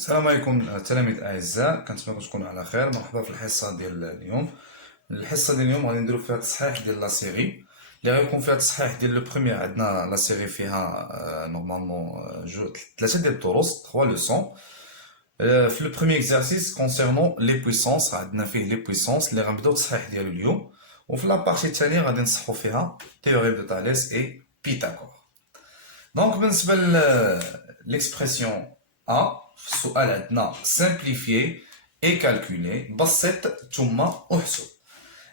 السلام عليكم التلاميذ الاعزاء، كنتمنى تكونوا على خير. مرحبا في الحصه ديال اليوم. الحصه ديال اليوم غادي نديرو فيها تصحيح ديال لا سيري اللي غيكون فيها تصحيح ديال لو بروميير. عندنا لا سيري فيها نورمالمون ثلاثه ديال الدروس 3 لوسون. في لو بروميير اكزرسيس كونسيرنون لي بويسونس عندنا فيه لي بويسونس اللي غنبداو التصحيح ديالو اليوم، وفي لابارتي الثانيه غادي نصححو فيها تيوريم دو تاليس اي بيتاغور. دونك بالنسبه ليكسبرسيون A في السؤال عندنا simplifier et calculer بسط ثم احسب.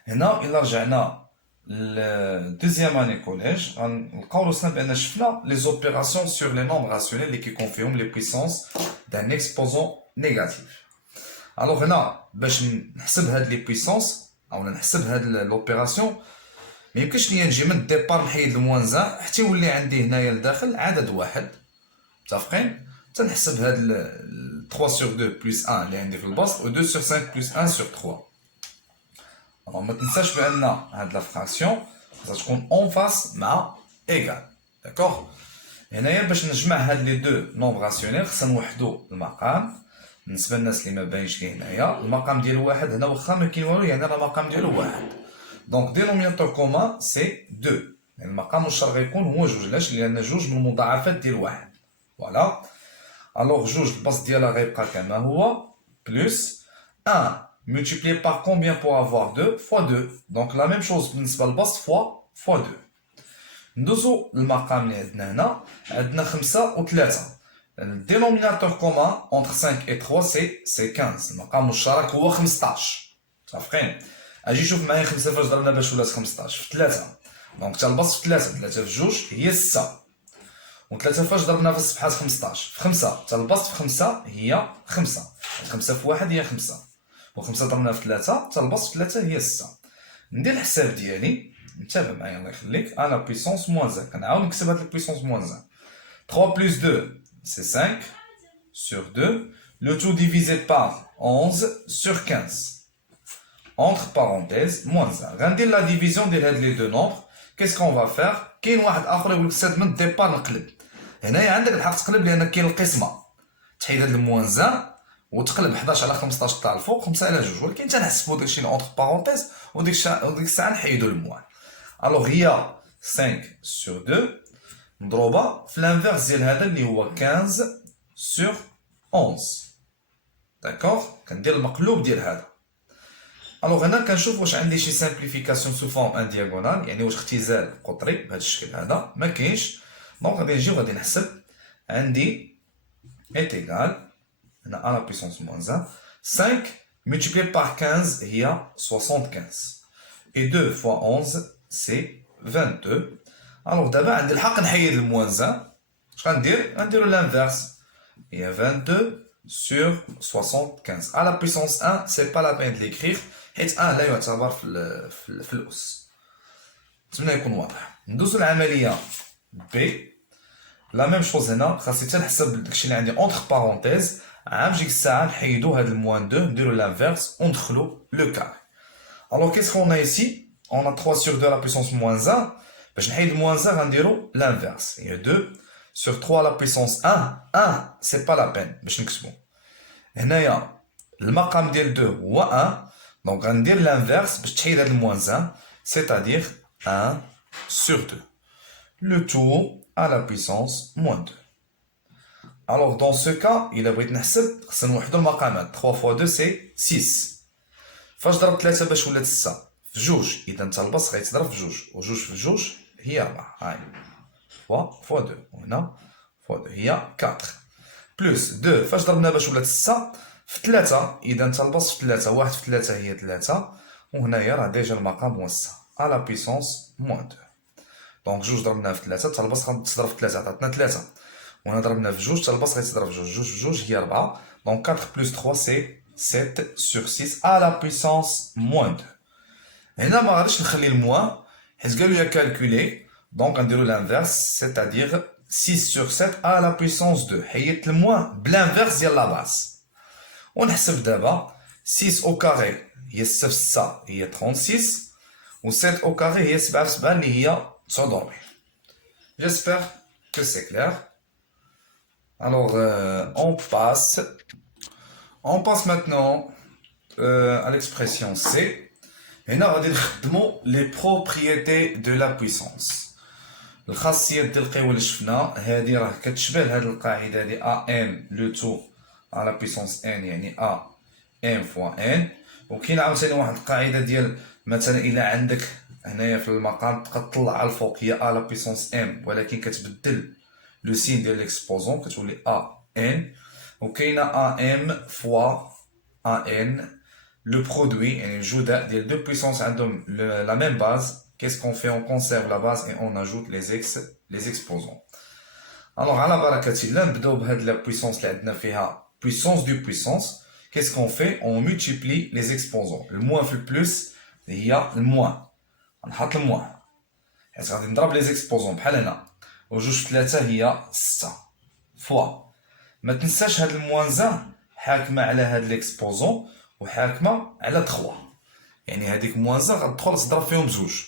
هنا الا رجعنا للدوزيام اني كوليج غنلقاو روسنا بان شفنا لي زوبيراسيون سور لي نومبر راسيونيل اللي كيكون فيهم لي بويسونس دان اكسبوزون نيجاتيف. الوغ هنا باش نحسب هاد لي بويسونس او نحسب هاد لوبيراسيون ما يمكنش ليا نجي من الديبار نحيد الموانزا حتى يولي عندي هنايا لداخل عدد واحد. متفقين؟ تنحسب هاد 3 sur 2 plus 1 اللي عندي في البسط و 2 sur 5 plus 1 sur 3. alors ما تنساش بان هاد لا فراكسيون خاصها تكون اون فاس مع ايغال. داكوغ؟ هنايا باش نجمع هاد لي دو نومبر راسيونيل خصنا نوحدو المقام. بالنسبه للناس اللي ما باينش ليه هنايا المقام ديالو واحد، هنا واخا ما كاين والو يعني راه المقام ديالو واحد. دونك دينوميناتور كومان سي 2، يعني المقام المشترك غيكون هو جوج. علاش؟ لان جوج من المضاعفات ديال واحد. فوالا. Alors, juge le bas ديالها غيبقى كما هو plus 1 multiplié par combien pour avoir 2 fois 2. Donc la même chose بالنسبة للبسط fois 2. ندوزو للمقام اللي عندنا هنا، عندنا 5 و 3. الدينوميناتور كومان entre 5 et 3 c'est 15. المقام المشترك هو 15. متفقين؟ اجي شوف معايا 5 فاش ضربنا باش ولات 15 في 3. دونك حتى البسط في 3 في 2 هي 6. و3 فاش ضربنا في الصفحات 15 في 5 حتى البسط في 5 هي 5. 5 في 1 هي 5 و5 ضربنا في 3 حتى البسط في 3 هي 6. ندير الحساب ديالي، انتبه معايا الله يخليك. انا بويسونس موان 1 كنعاود نكتب هاد البويسونس موان 1. 3 plus 2 c'est 5 sur 2. Le tout divisé par 11 sur 15. Entre parenthèses moins 1. غندير لا ديفيزيون ديال هاد لي دو نومبر. Qu'est-ce qu'on va faire؟ كاين واحد اخر يقول لك سد من الديبار نقلب. هنايا عندك الحق تقلب لان كاين القسمه، تحيد هاد الموانزه وتقلب 11 على 15 تاع الفوق 5 على 2، ولكن تنحسبوا داكشي اونتر بارونتيز وديك الساعه نحيدوا الموان. الوغ هي 5 sur 2 مضروبه في الانفيرس ديال هذا اللي هو 15 sur 11. داكوغ؟ كندير المقلوب ديال هذا. الوغ هنا كنشوف واش عندي شي سامبليفيكاسيون سو فورم ان دياغونال، يعني واش اختزال قطري بهذا الشكل هذا ما كاينش. دونك غادي نجي وغادي نحسب. عندي est égal هنا à la puissance moins 1 5 multiplié par 15 هي 75 et 2 fois 11 c'est 22. الوغ دابا عندي الحق نحيد الموانزه. اش غندير؟ غنديرو لانفيرس، هي 22 sur 75 à la puissance 1. c'est pas la peine de l'écrire حيت 1 لا يعتبر في الأس. نتمنى يكون واضح. ندوزو العملية بي. لا ميم شوز هنا خاصني حتى نحسب داكشي اللي عندي اونتر بارونتيز. عام ديك الساعة نحيدو هاد الموان 2 نديرو لانفيرس وندخلو لو كاري. الوغ كيس كون ايسي اون 3 sur 2 لا puissance moins 1. باش نحيد الموان 1 غنديرو لانفيرس، هي 2 sur 3 لا puissance 1 سي با لا بين باش نكتبو. هنايا المقام ديال 2 هو 1، دونك غندير لانفيرس باش تحيد هاد الموان 1 c'est-à-dire 1 sur 2. Le tout à la puissance moins 2. Alors dans ce cas, il a بغيت نحسب خصنا نوحدو المقامات. 3 fois 2 c'est 6. فاش ضرب 3 باش ولات 6 في 2، اذا انت البسط غيتضرب في 2 و2 في 2 هي 4. هاي fois 2 وهنا fois 2 هي 4 بلس 2 فاش ضربنا باش ولات 6 في 3، اذا انت البسط في 3 1 في 3 هي 3 وهنايا راه ديجا المقام موسع à la puissance moins 2. دونك 2 ضربناها في 3 حتى البسط غتضرب في 3 عطاتنا 3 وهنا ضربنا في 2 حتى البسط غيتضرب في 2 في 2 هي 4. دونك 4 plus 3 c'est 7 sur 6 à la puissance moins 2. هنا ما غاديش نخلي الموان حيت قالوا لي كالكولي. دونك غنديرو لانفيرس c'est-à-dire 6 sur 7 à la puissance 2. حيدت الموان بلانفيرس ديال لا باس ونحسب دابا 6 au carré هي 6 في 6 هي 36 و 7 au carré هي 7 في 7 اللي هي 49. J'espère que c'est clair. Alors, on passe maintenant à l'expression C. Et là, on va dire les propriétés de la puissance. الخاصيات ديال القوى اللي شفنا هذه راه كتشبه لهاد القاعده ديال ان لو تو على بيسونس ان يعني ان فوا ان. وكاين عاوتاني واحد القاعده ديال مثلا الا عندك هنايا في المقام تبقى تطلع على الفوق هي ا لا بيسونس ام ولكن كتبدل لو سين ديال ليكسبوزون كتولي ان. وكاينه ام فوا ان le produit يعني الجداء ديال deux puissances عندهم la même base. Qu'est-ce qu'on fait? On conserve la base et on ajoute les exposants. Alors على بركة الله نبداو بهاد la puissance اللي عندنا فيها puissance du puissance. Qu'est-ce qu'on fait? On multiplie les exposants. Le moins في البلس هي الموان. غنحط الموان حيت غادي نضرب les exposants بحال هنا وجوج في 3 هي 6 فوا. ما تنساش هاد الموانزا حاكمة على هاد ليكسبوزون وحاكمه على 3 يعني هذيك موانزا غتدخل تضرب فيهم بزوج.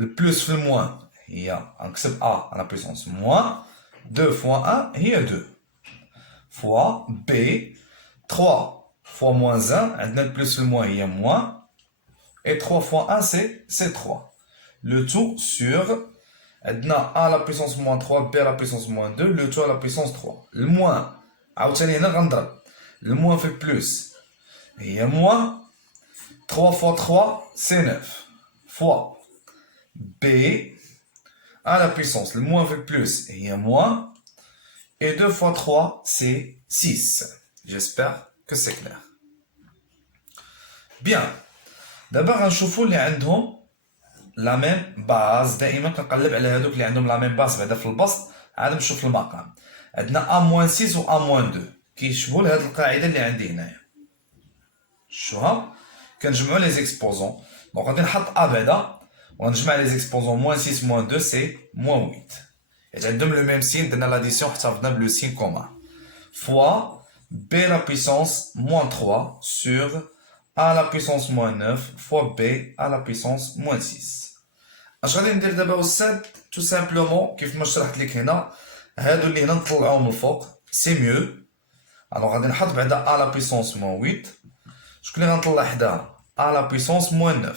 البلوس في الموان هي غنكتب ا على بيسونس موان 2 فوا 1 هي 2 فوا بي 3 فوا موان 1 عندنا البلوس في الموان هي موان et 3 fois 1 c'est 3. Le tout sur عندنا a à la puissance moins 3 b à la puissance moins 2 le tout à la puissance 3. le moins عاوتاني هنا غنضرب le moins في البلوس هي moins 3 fois 3 c'est 9 fois b à la puissance le moins fait le plus et moins et 2 fois 3 c'est 6. J'espère que c'est clair. Bien. D'abord غنشوفوا اللي عندهم la même base. دائما كنقلب على هذوك اللي عندهم la même base بعدا في البسط عاد نشوف المقام. عندنا a-6 و a-2 كيشبهوا لهاد القاعده اللي عندي هنايا. شوها كنجمعوا لي زيكسبوزون دونك غادي نحط ا بعدا ونجمع لي زيكسبوزون موان 6 موان 2 سي موان 8 حيت عندهم لو ميم سين درنا لاديسيون احتفظنا بلو سين كومان فوا بي لا بيسونس موان 3 سور ا لا بيسونس موان 9 فوا بي ا لا بيسونس موان 6. اش غادي ندير دابا استاذ؟ تو سامبلومون كيف ما شرحت لك هنا هادو اللي هنا نطلعوهم من الفوق سي ميو. الوغ غادي نحط بعدا ا لا بيسونس موان 8 شكون اللي غنطلع حداها ا لا بيسونس موان 9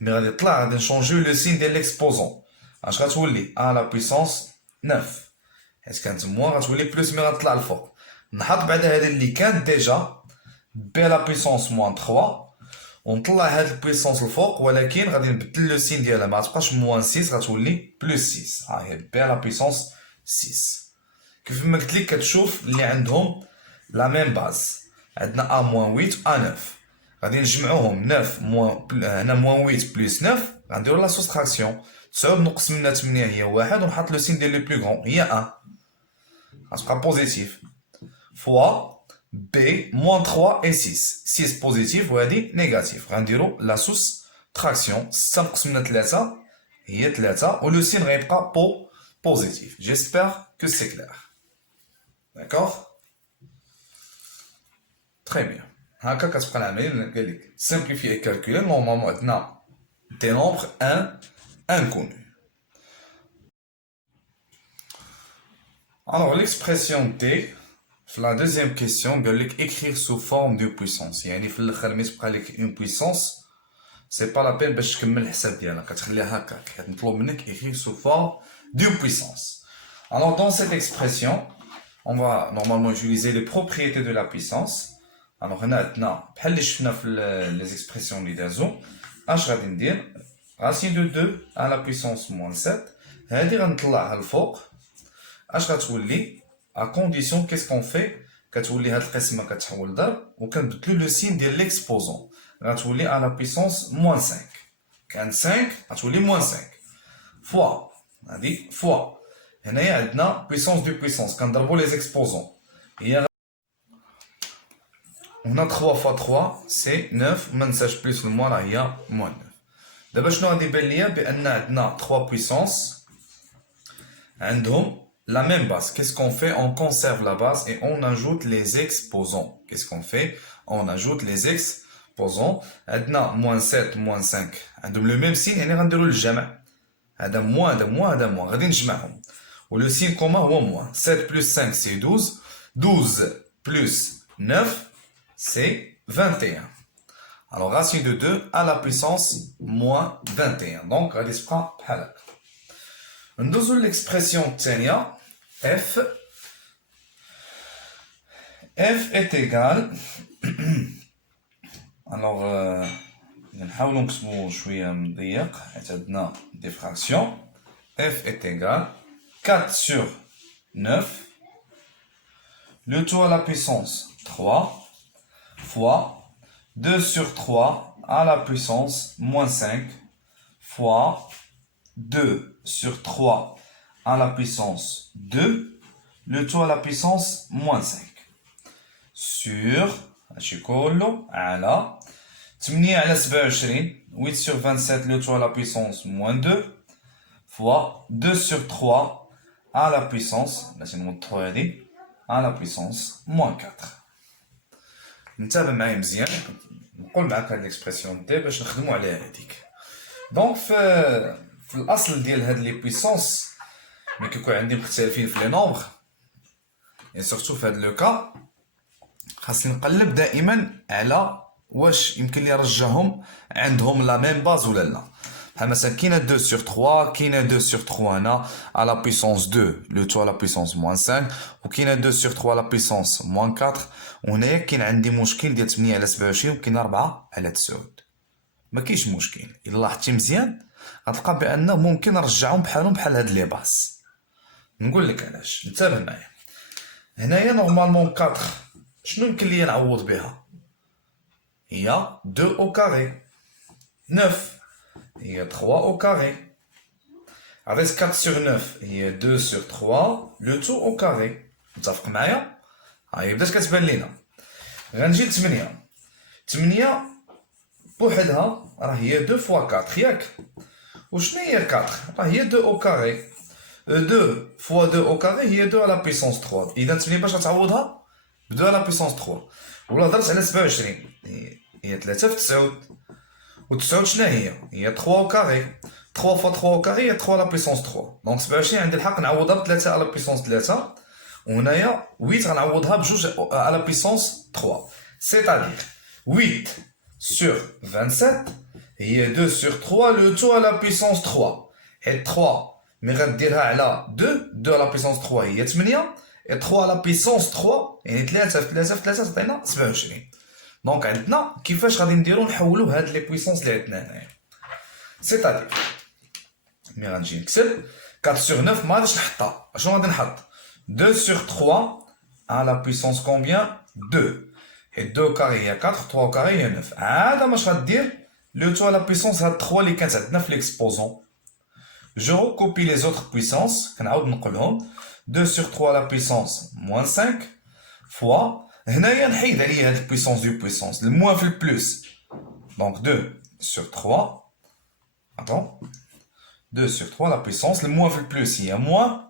مي غادي يطلع غادي نشونجيو لو سين ديال ليكسبوزون اش غتولي ا لا بيسونس 9 حيت كانت موان غتولي بلوس مي غتطلع الفوق. نحط بعدا هذه اللي كانت ديجا بي لا بيسونس موان 3 ونطلع هاد البيسونس الفوق ولكن غادي نبدل لو سين ديالها ما تبقاش موان 6 غتولي بلوس 6 ها هي بي لا بيسونس 6. كيف ما قلت لك كتشوف اللي عندهم لا ميم باز. عندنا ا موان 8 ا 9 غادي نجمعوهم 9 موان هنا موان 8 بلس 9 غنديرو لا سوستراكسيون 9 نقص منها 8 هي 1 ونحط لو سين ديال لو بلو غون هي 1 غتبقى بوزيتيف فوا بي موان 3 اي 6 6 بوزيتيف وهادي نيجاتيف غنديرو لا سوستراكسيون 6 نقص منها 3 هي 3 ولو سين غيبقى بوزيتيف. جيسبر كو سي كلير. داكور Très bien. هكا كتبقى العمليه اللي قال لك simplifier et calculer. Normalement عندنا des nombres inconnus. Alors l'expression T في la deuxième question قال لك écrire sous forme de puissance يعني في الاخر ملي تبقى لك une puissance c'est pas la peine باش تكمل الحساب ديالك كتخليها هكاك حيت مطلوب منك écrire sous forme de puissance. Alors dans cette expression on va normalement utiliser les propriétés de la puissance. Alors هنا عندنا بحال اللي شفنا في لي زيكسبرسيون اللي دازو اش غادي ندير racine de 2 à la puissance moins 7 هادي غنطلعها الفوق اش غتولي à condition qu'est-ce qu'on fait كتولي هاد القسمه كتحول ضرب وكنبدلو لو سين ديال ليكسبوزون غتولي à la puissance moins 5 كان 5 غتولي moins 5 فوا هادي فوا هنايا عندنا puissance du puissance كنضربو لي زيكسبوزون هي هنا 3 fois 3 c'est 9 ما ننساش بلس الموان راه هي موان 9. دابا شنو غادي يبان ليا بان عندنا 3 puissance عندهم la même base. Qu'est-ce qu'on fait? On conserve la base et on ajoute les exposants. Qu'est-ce qu'on fait? On ajoute les exposants. عندنا moins 7 moins 5 عندهم le même signe يعني غنديرو الجمع هذا موان هذا موان هذا موان غادي نجمعهم Ou le signe commun ou moins. 7 plus 5, c'est 12. 12 plus 9, c'est 21. Alors, racine de 2 à la puissance moins 21. Donc, غادي تبقى بحال هكا. ندوزو l'expression الثانية. F est égal. Alors, نحاولو نكتبو شوية مضيق حيت عندنا des fractions. F est égal 4 sur 9. Le tout à la puissance 3 fois 2 sur 3 à la puissance moins 5 fois 2 sur 3 à la puissance 2, le tout à la puissance moins 5. Sur, هادشي كله على 8 على 27, 8 sur 27, le tout à la puissance moins 2, fois 2 sur 3 à la puissance, là c'est le 3 à la puissance moins 4. نتابع معايا مزيان نقول معاك هاد ليكسبرسيون دي باش نخدمو عليها هاديك. دونك في الاصل ديال هاد لي بويسونس ملي كيكون عندي مختلفين في لي نومبر اي سورتو في هاد لو كا خاصني نقلب دائما على واش يمكن لي نرجعهم عندهم لا ميم باز ولا لا. بحال مثلا كاينه 2 sur 3 كاينه 2 sur 3 هنا على بويسونس 2 لو تو على بويسونس موان 5 وكاينه 2 sur 3 على بويسونس موان 4 وهنايا كاين عندي مشكل ديال 8 على 27 وكاين 4 على 9. ما كاينش مشكل الا لاحظتي مزيان غتلقى بانه ممكن نرجعهم بحالهم بحال هاد لي باس. نقول لك علاش انتبه معايا. هنايا نورمالمون 4 شنو يمكن ليا نعوض بها؟ هي 2 au carré. 9 هي 3 au carré. Avec 4 sur 9 هي 2 sur 3 le tout au carré. متفق معايا؟ هاي بدات كتبان لينا. غنجي ل 8. 8 بوحدها راه هي 2 fois 4 ياك؟ وشنو هي 4؟ راه هي 2 au carré. 2 fois 2 au carré هي 2 à la puissance 3. إذا 8 باش غتعوضها ب 2 à la puissance 3. ولا هضرت على 27 هي 3 في 9 و9 شنو هي 3 au carré. 3 fois 3 au carré هي 3 à la puissance 3. دونك 27 عندي الحق نعوضها ب 3 à la puissance 3 وهنايا 8 غنعوضها بجوج à la puissance 3. C'est-à-dire 8 sur 27 هي 2 sur 3 le tout à la puissance 3. حيت 3 مي غديرها على 2 à la puissance 3 هي 8 et 3 à la puissance 3 يعني 3 في 3 في 3 تعطينا 27. دونك عندنا كيفاش غادي نديرو نحولو هاد لي بويسونس اللي عندنا هنايا. سيتادير مي غنجي نكتب 4 sur 9 ما غاديش نحطها. اشنو غادي نحط 2 sur 3 à la puissance combien 2 et 2 au carré هي 4 3 au carré هي 9. عاد واش غدير لو تو à la puissance هاد 3 اللي كانت عندنا في ليكسبوزون. Je recopie les autres puissances كنعاود نقولهم 2 sur 3 à la puissance moins 5 fois هنايا نحيد عليا هاد البويسونس دو بويسونس الموان في البلوس. دونك 2 sur 3 attends 2 sur 3 la puissance الموان في البلوس هي موان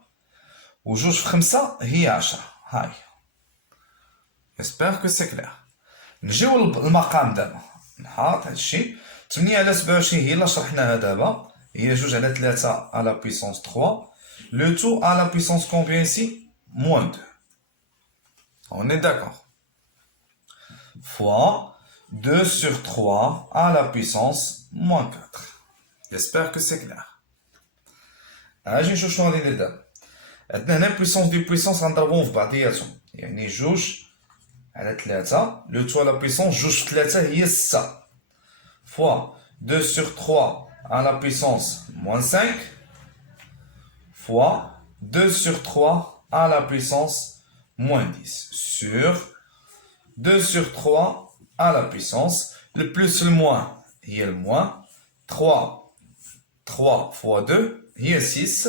وجوج في 5 هي 10. هاي j'espère que c'est clair. نجيو للمقام دابا نحط هادشي 8 على 27 هي اللي شرحناها دابا هي 2 على 3 à la puissance 3 le tout à la puissance combien ici moins 2. On est d'accord. Fois 2 sur 3 à la puissance moins 4. J'espère que c'est clair. اجي نشوف شنو غادي ندير دابا. عندنا هنا بويسونس دي بويسونس غنضربوهم في بعضياتهم يعني 2 على 3 لو تو على بويسونس 2 في 3 هي 6 fois 2 sur 3 à la puissance moins 5 fois 2 sur 3 à la puissance moins 10 sur 2 sur 3 à la puissance le plus le moins هي le moins 3 fois 2 هي 6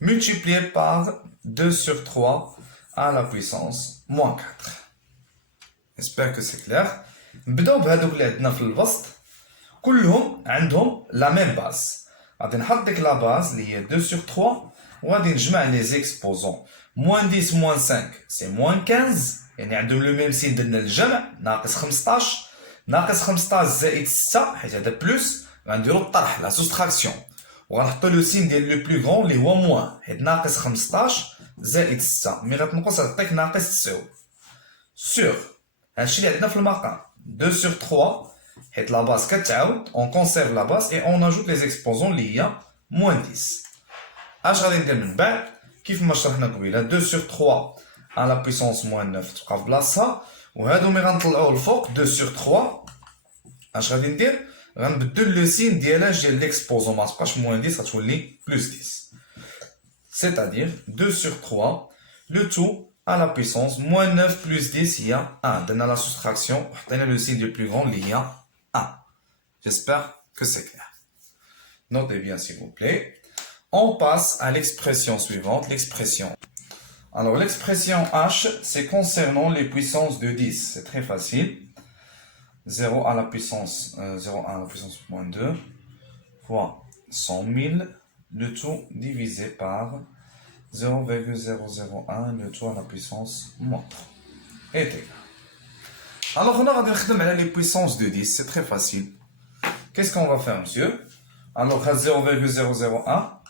multiplié par 2 sur 3 à la puissance moins 4. J'espère que c'est clair. نبداو بهذوك اللي عندنا في الوسط كلهم عندهم لا ميم باز. غادي نحط ديك لا باز اللي هي 2 sur 3 وغادي نجمع لي زيكسبوزون moins 10 moins 5 سي moins 15 يعني عندهم لو ميم سين درنا الجمع ناقص 15 ناقص 15 زائد 6 حيت هذا بلس غنديرو الطرح لا سوستراكسيون وغنحطوا لو سين ديال لو بلو غون اللي هو موان حيت ناقص 15 زائد 6 مي غتنقص غتعطيك ناقص 9 سور هادشي اللي عندنا في المقام 2 sur 3 حيت لا باس كتعاود اون كونسيرف لا باس اي اون اجوت لي زيكسبوزون اللي هي موان 10 اش غادي ندير من بعد كيف ما شرحنا قبيله 2 sur 3 à la puissance moins 9 تبقى في بلاصتها وهادو مي غنطلعوه الفوق 2 sur 3 اش غادي ندير غنبدل لو سين ديال ليكسبوزون ما تبقاش موان 10 غتولي بلس 10 c'est-à-dire 2 sur 3 le tout à la puissance moins 9 plus 10 il y a 1 درنا la soustraction وحطينا le signe le plus grand il y a 1 j'espère que c'est clair notez bien s'il vous plaît on passe à l'expression suivante l'expression alors l'expression H c'est concernant les puissances de 10 c'est très facile 0 à la puissance 0 à la puissance moins 2 fois 100 000 le tout divisé par 0,001 le tout à la puissance moins 3 est égal. Alors on va regarder les puissances de 10, c'est très facile. Qu'est-ce qu'on va faire monsieur? Alors 0,001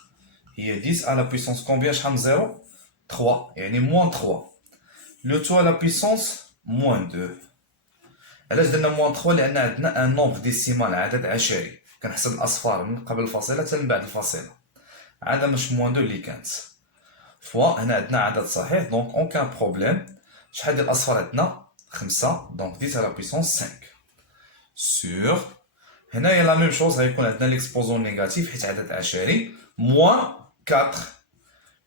il y a 10 à la puissance combien? 0 3 يعني moins 3 le tout à la puissance moins 2 علاش درنا moins 3 لان عندنا un nombre décimal عدد عشري كنحسب الاصفار من قبل الفاصله حتى من بعد الفاصله عاد مش moins 2 اللي كانت فوا هنا عندنا عدد صحيح دونك اونكان بروبليم شحال ديال الاصفار عندنا 5 دونك 10 على بويسونس 5 سور هنايا لا ميم شوز غيكون عندنا ليكسبوزون نيجاتيف حيت عدد عشري موان 4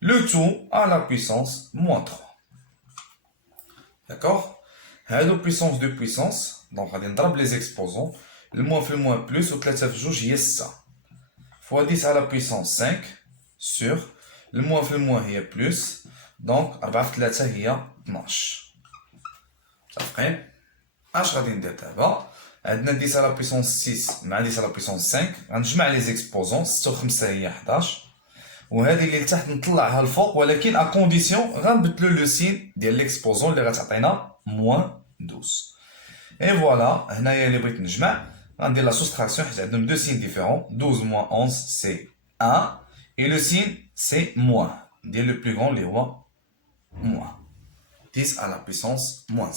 لو تو على بويسونس موان 3 داكوغ هادو بويسونس دو بويسونس دونك غادي نضرب لي زيكسبوزون الموان في الموان بلس و 3 في جوج هي 6 فوا 10 على بويسونس 5 سور الموان في الموان هي بلس دونك 4 في 3 هي 12 متفقين اش غادي ندير دابا عندنا 10 على بويسونس 6 مع 10 على بويسونس 5 غنجمع لي زيكسبوزون 6 و 5 هي 11 وهذه اللي لتحت نطلعها الفوق ولكن ا كونديسيون غنبدلو لو سين ديال ليكسبوزون اللي غتعطينا موان 12 اي فوالا هنايا اللي بغيت نجمع غندير لا سوستراكسيون حيت عندهم دو سين ديفيرون 12 موان 11 سي 1 et le signe c'est moins ديال le plus grand اللي هو moins 10 à la puissance moins 1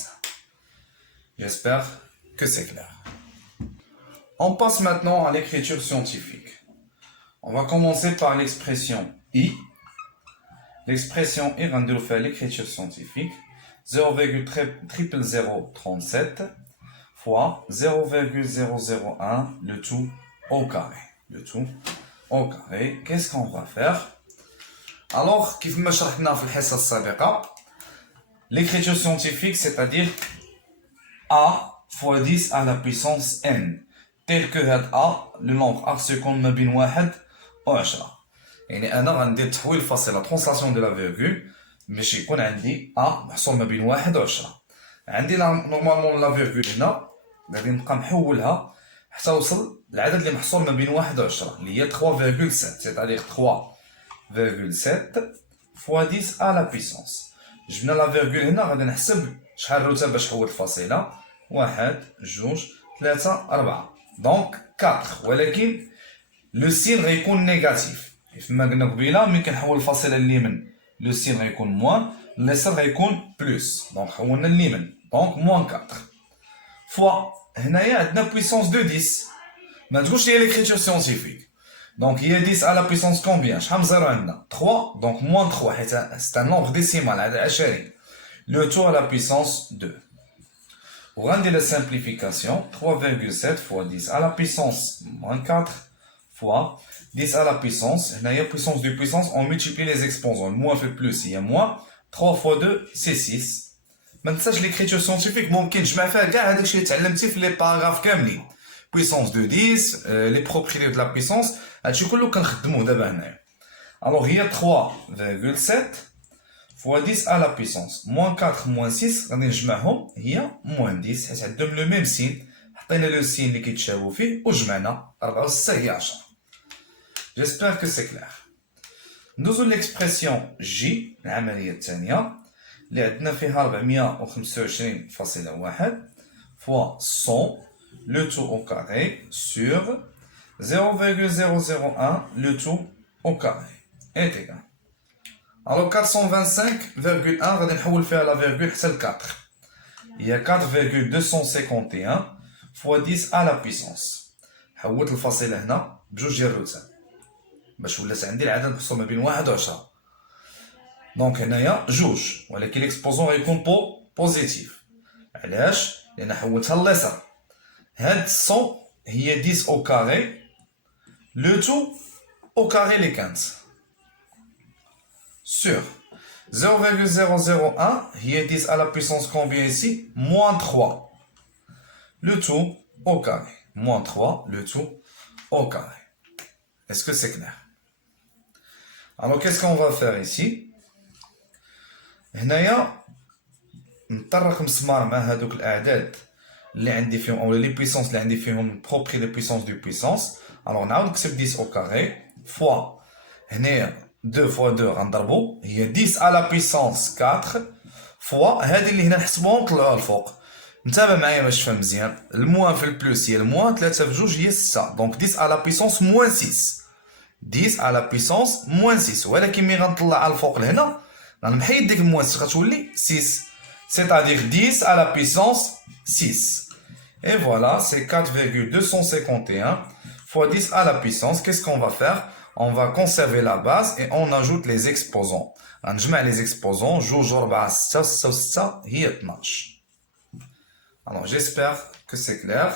j'espère que c'est clair on passe maintenant à l'écriture scientifique on va commencer par l'expression I l'expression I غنديرو فيها l'écriture scientifique 0,00037 fois 0,001 le tout au carré le tout au carré qu'est-ce qu'on va faire alors كيف ما شرحنا في الحصة السابقة l'écriture scientifique c'est-à-dire A fois 10 à la puissance n tel que هاد A le nombre A سيكون ما بين 1 و 10 يعني أنا غندير تحويل الفاصلة translation de la virgule باش يكون عندي A محصور ما بين 1 و 10 عندي نورمالمون لا فيرغول هنا غادي نبقى محولها حتى وصل العدد اللي محصور ما بين 1 و 10 اللي هي 3,7 c'est-à-dire 3,7 fois 10 à la puissance جبنا لا فيرغول هنا غادي نحسب شحال الرتب باش حول الفاصله 1 2 3 4 دونك 4 ولكن لو سين غيكون نيجاتيف كيف ما قلنا قبيله ملي كنحول الفاصله اليمين لو سين غيكون موان اليسار غيكون بلس دونك حولنا اليمين دونك موان 4 فوا هنايا عندنا بويسونس دو 10 ما تقولش لي l'écriture scientifique donc il y a 10 à la puissance combien شحال من زيرو عندنا 3 donc moins 3 حيت c'est un nombre décimal عدد عشري le tout à la puissance 2 وغندير la simplification 3,7 fois 10 à la puissance moins 4 fois 10 à la puissance هنايا puissance de puissance on multiplie les exposants moins fait plus il y a moins 3 fois 2 c'est 6 ما تنساش l'écriture scientifique ممكن تجمع فيها كاع هذاك الشيء تعلمتيه في لي باراغراف كاملين puissance de 10 les propriétés de la puissance هادشي كله كنخدموه دابا هنايا alors هي 3,7 fois 10 à la puissance moins 4 moins 6 غادي نجمعهم هي moins 10 حيت عندهم لو ميم سين حطينا لو سين اللي كيتشابهوا فيه وجمعنا 4 و 6 هي 10 j'espère que c'est clair ندوزو ليكسبرسيون جي العمليه الثانيه اللي عندنا فيها 425.1 fois 100 le tout au carré sur 0,001 le tout au carré est égal. Alors 425,1 غادي نحول فيها la virgule حتى ل 4. Il y a 4,251 fois 10 à la puissance. حولت الفاصلة هنا بجوج ديال الروتين باش ولات عندي العدد محصور ما بين 1 و 10. دونك هنايا جوج ولكن ليكسبوزون غيكون بوزيتيف. علاش؟ لأن حولتها لليسار. هاد 100 هي 10 au carré le tout au carré les 15 sur 0,001 هي 10 à la puissance combien ici? Moins 3 le tout au carré. Moins 3 le tout au carré. Est-ce que c'est clair? Alors qu'est-ce qu'on va faire ici? هنايا نطرق مسمار مع هادوك الأعداد اللي عندي فيهم أو لي بويسونس اللي عندي فيهم بروبري لي بويسونس دو بويسونس. الوغ نعاود نكتب 10 au carré فوا هنايا 2 fois 2 غنضربو هي 10 à la puissance 4 فوا هادي اللي هنا نحسبوهم نطلعوها الفوق. نتابع معايا باش تفهم مزيان. الموان في البلوس هي الموان 3 في 2 هي 6 دونك 10 à la puissance moins 6 10 à la puissance moins 6 ولكن ملي غنطلعها الفوق لهنا غنمحيد ديك الموان 6 غتولي 6 c'est-à-dire 10 à la puissance 6. Et voilà, c'est 4,251 fois 10 à la puissance. Qu'est-ce qu'on va faire? On va conserver la base et on ajoute les exposants. نجمع les exposants. جوج 4 6 6 6 هي 12. Alors j'espère que c'est clair.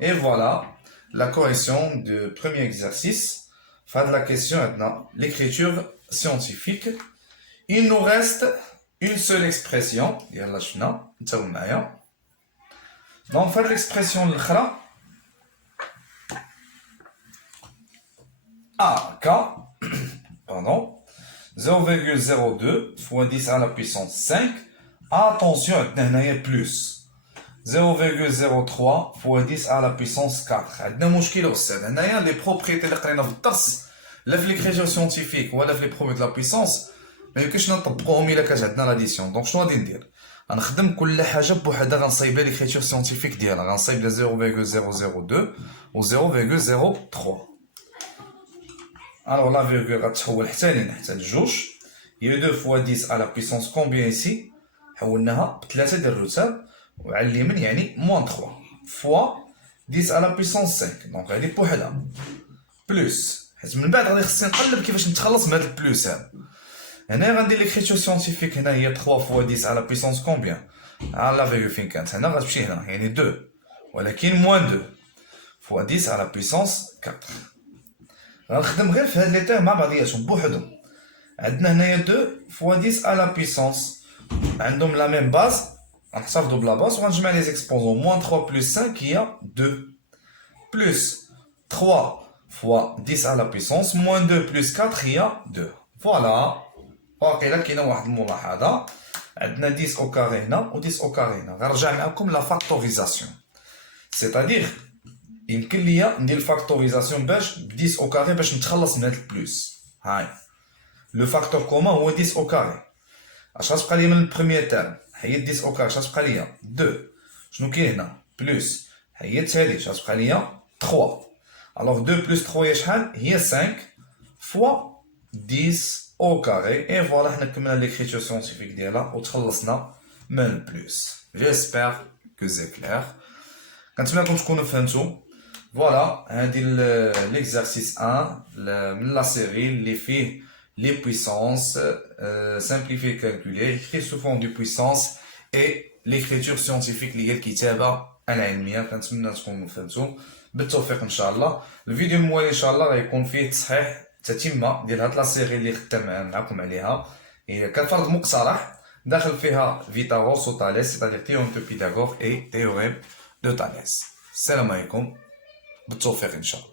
Et voilà la correction du premier exercice. Fin de la question maintenant, l'écriture scientifique. Il nous reste une seule expression. يلا شفنا نتاو معايا. Donc faire l'expression l'autre. AK, pardon, 0,02 fois 10 à la puissance 5. Attention, il y a plus. 0,03 fois 10 à la puissance 4. Il y a un problème aussi. Il y a les propriétés اللي قرينا في الدرس لا في l'écriture scientifique ولا في les propriétés de la puissance. ما يمكنش نطبقوهم الا كانت عندنا لاديسيون. دونك شنو غادي ندير؟ غنخدم كل حاجه بوحدها غنصايبها ليكريتور سيانتيفيك ديالها غنصايب 0,002 و 0,03. Alors la virgule غتحول حتى لين حتى لجوج. هي 2 fois 10 à la puissance combien ici؟ حولناها بثلاثه ديال الروتاب وعلى اليمين يعني moins 3 fois 10 à la puissance 5. دونك هادي بوحدها بلس حيت من بعد غادي خصني نقلب كيفاش نتخلص من هاد البلوس هذا. هنا غندير ليكريتور سيانتيفيك. هنا هي 3 fois 10 à la puissance combien؟ لا فيغول فين كانت هنا غتمشي هنا يعني 2 ولكن moins 2 fois 10 à la puissance 4. غنخدم غير في هاد لي تيرم مع بعضياتهم بوحدهم. عندنا هنايا 2 fois 10 à la puissance عندهم لا ميم باز غنحتفظوا بلا باز وغنجمع لي زيكسبوزون. moins 3 plus 5 هي 2 plus 3 fois 10 à la puissance moins 2 plus 4 هي 2. فوالا واقيلا كاينه واحد الملاحظه. عندنا 10 au carré هنا و 10 au carré هنا. غنرجع معكم لا فاكتوريزاسيون c'est-à-dire يمكن ليا ندير الفاكتوريزاسيون باش ب 10 au carré باش نتخلص من هاد البلوس. هاي لو فاكتور كومان هو 10 au carré. اش غتبقى ليا من البروميير تيرم؟ حيد 10 au carré اش غتبقى ليا 2. شنو كاين هنا؟ بلوس حيد هادي اش غتبقى ليا 3. الوغ 2 بلوس 3 هي شحال؟ هي 5 فوا 10 au carré. Et voilà حنا كملنا l'écriture scientifique ديالها وتخلصنا من البلوس. J'espère que c'est clair. كنتمنى لكم تكونوا فهمتوا. فوالا هادي l'exercice 1 من لا سيري اللي فيه les puissances simplifiées calculées écrites sous forme de puissance et l'écriture scientifique اللي هي الكتابة العلمية. كنتمنى تكونوا فهمتوا. بالتوفيق ان شاء الله. الفيديو الموالي ان شاء الله غيكون فيه تصحيح تتمه ديال هاد لا سيري اللي خدام معكم عليها. هي كنفرض مقترح داخل فيها فيتاغورس و تاليس c'est-à-dire théorème de Pythagore et théorème de Thalès. السلام عليكم بالتوفيق ان شاء الله.